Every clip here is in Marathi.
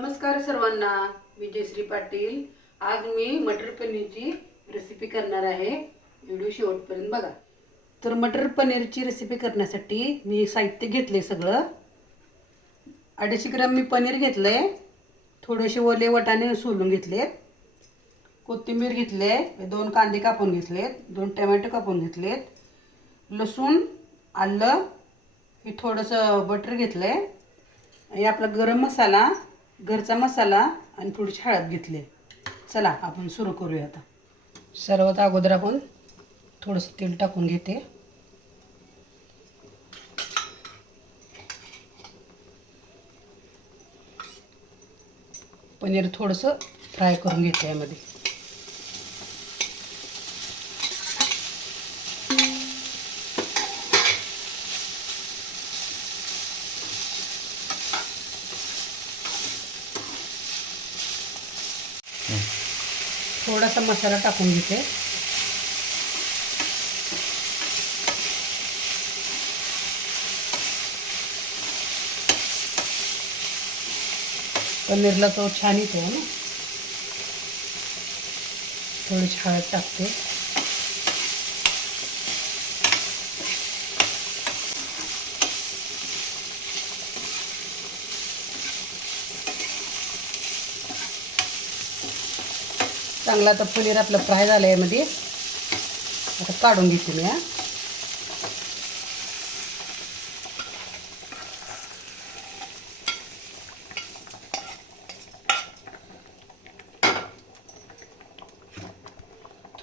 नमस्कार सर्वांना, मी जयश्री पाटील। आज मी मटर पनीरची रेसिपी करणार आहे। व्हिडिओ शेवटपर्यंत बघा। तर मटर पनीरची रेसिपी करण्यासाठी मी साहित्य घेतले सगळं। 250 ग्राम मी पनीर घेतले, थोडेसे ओले वाटाणे सोलून घेतले, कोथिंबीर घेतले, 2 कांदे कापून घेतलेत, 2 टोमॅटो कापून घेतलेत, लसूण, आलं, हे थोडंसं बटर घेतले, हे आपला गरम मसाला, घरचा मसाला आणि थोडीशी हळद घेतली। चला आपण सुरू करूया आता। सर्वात अगोदर आपण थोडंसं तेल टाकून घेते। पनीर थोडंसं फ्राय करून घेते यामध्ये। थोडासा मसाला टाकून घेते। पनीरला तो छान येतो ना। थोडीशी हळद टाकते। चांगला आता पनीर आपलं फ्राय झालं आहे यामध्ये। आता काढून घेते मी।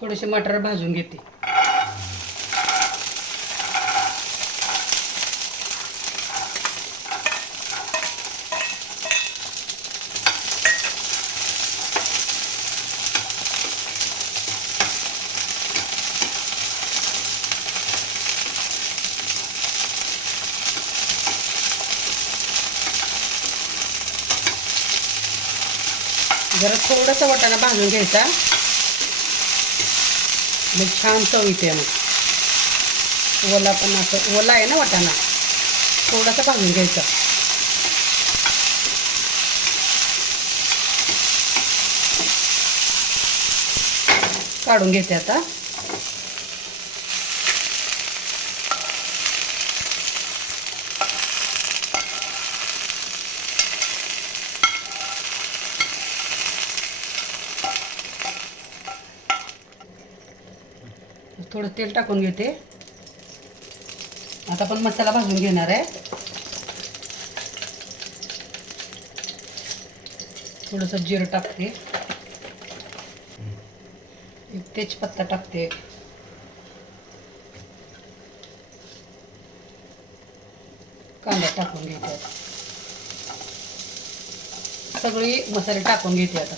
थोडेसे मटर भाजून घेते। जरा थोडासा वाटाणा भाजून घ्यायचा, मग छान चव येते। मग ओला पण असं ओला आहे ना वाटाणा, थोडासा भाजून घ्यायचा। काढून घेते आता। थोडं तेल टाकून घेते। आता आपण मसाला भाजून घेणार आहे। थोडंसं जिरं टाकते, एक तेजपत्ता टाकते, कांदा टाकून घेते। सगळी मसाले टाकून घेते आता।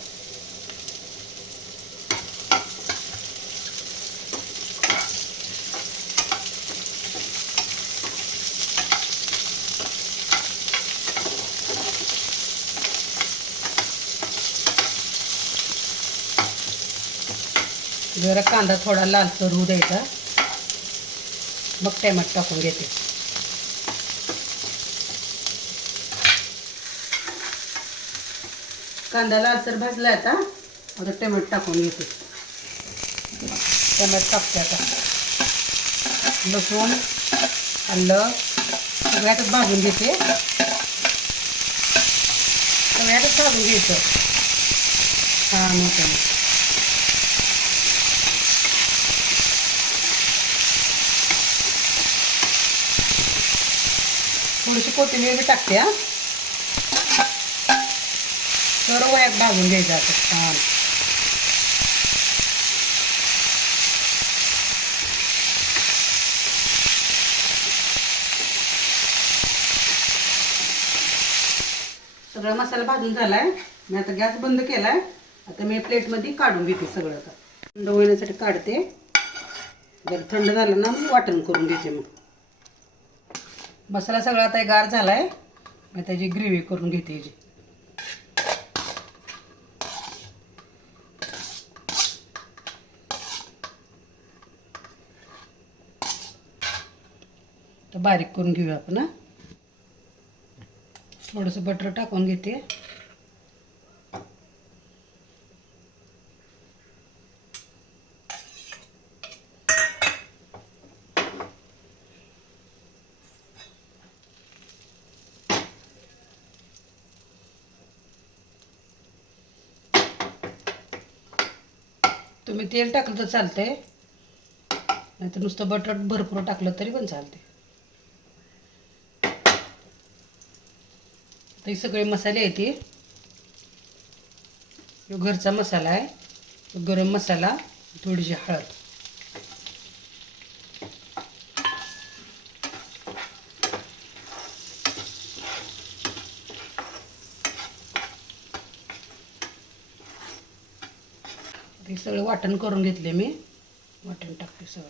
जरा कांदा थोडा लालसर होऊ द्यायचा, मग टोमॅटो टाकून घेते। कांदा लालसर भाजला आता टोमॅटो टाकून घेते। टोमॅटो टाकते आता। लसूण, आलं सगळ्यातच भाजून घेते। सगळ्यातच भाजून घ्यायचं, छान होतं। थोडीशी कोथिंबीर बी टाकते। सर्व यात भाजून घ्यायचं आता छान। सगळा मसाला भाजून झालाय। मी आता गॅस बंद केलाय। आता मी प्लेटमध्ये काढून घेते सगळं। आता थंड होण्यासाठी काढते। जर थंड झालं ना मग वाटण करून घेते। मग मसाला सगळा आता गार झालाय, मी त्याची ग्रेव्ही करून घेते याची। तर बारीक करून घेऊया आपण। थोडंसं बटर टाकून घेते। तुम्ही तेल टाकलं तर चालतंय, नाही तर नुसतं बटर भरपूर टाकलं तरी पण चालते. ते सगळे मसाले आहेत ते. घरचा मसाला आहे, गरम मसाला, थोडीशी हळद. हे सगळं वाटण करून घेतले मी. वाटण टाकते सगळं.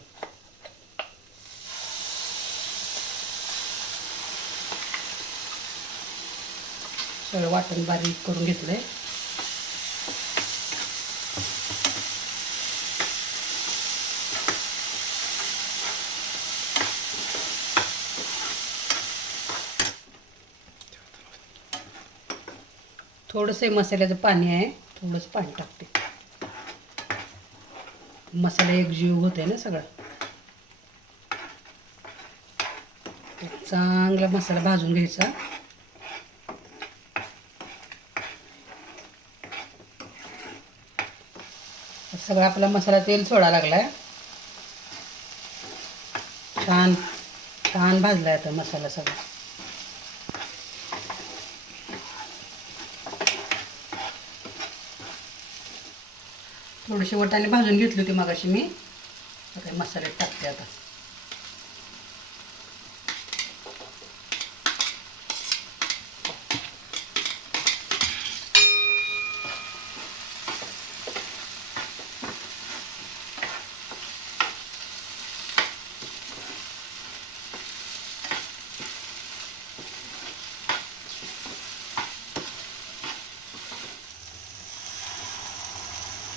सगळं वाटण बारीक करून घेतलंय. थोडंसं मसाल्याचं पाणी आहे, थोडंसं पाणी टाकते. मसाला एकजीव होते ना सगळं. चांगला मसाला भाजून घ्यायचा. सगळा आपला मसाला तेल सोडा लागलाय. छान छान भाजला आता मसाला सगळा. थोडेसे वाटाणे भाजून घेतले होते मगाशी मी. आता मसाले टाकते आता.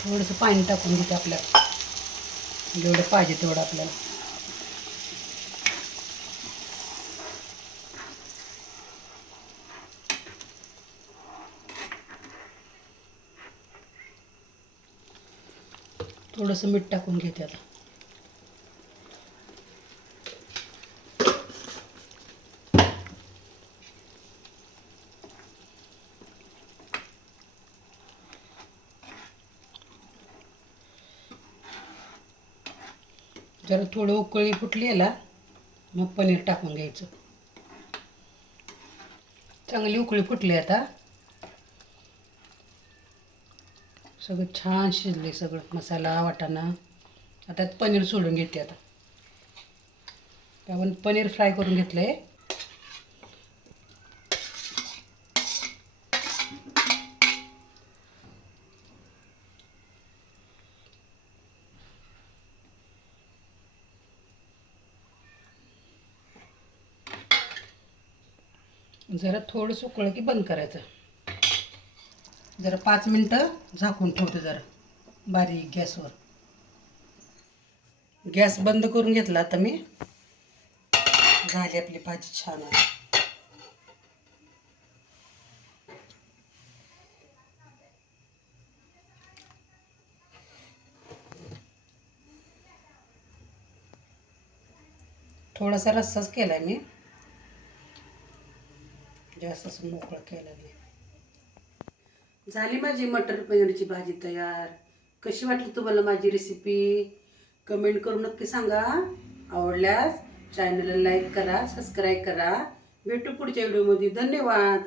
थोडंसं पाणी टाकून घेते आपल्याला, जेवढं पाहिजे तेवढं आपल्याला. थोडंसं मीठ टाकून घेते आता. जरा थोडं उकळी फुटली याला, मग पनीर टाकून घ्यायचं. चांगली उकळी फुटली आता. सगळं छान शिजले, सगळं मसाला वाटाणा. आता पनीर सोडून घेते आता. आपण पनीर फ्राय करून घेतलंय. जरा थोडंसं उकळलं की बंद करायचं. जरा 5 मिनटं झाकून ठेवते जरा बारीक गॅसवर. गॅस बंद करून घेतला आता मी. झाली आपली भाजी छान आहे. थोडासा रस्साच केलाय मी, जास्त असं मोकळं केलं नाही. झाली माझी मटर पनीरची भाजी तयार. कशी वाटली तुम्हाला माझी रेसिपी? कमेंट करून नक्की सांगा. आवडल्यास चॅनलला लाईक करा, सबस्क्राईब करा. भेटू पुढच्या व्हिडिओमध्ये. धन्यवाद.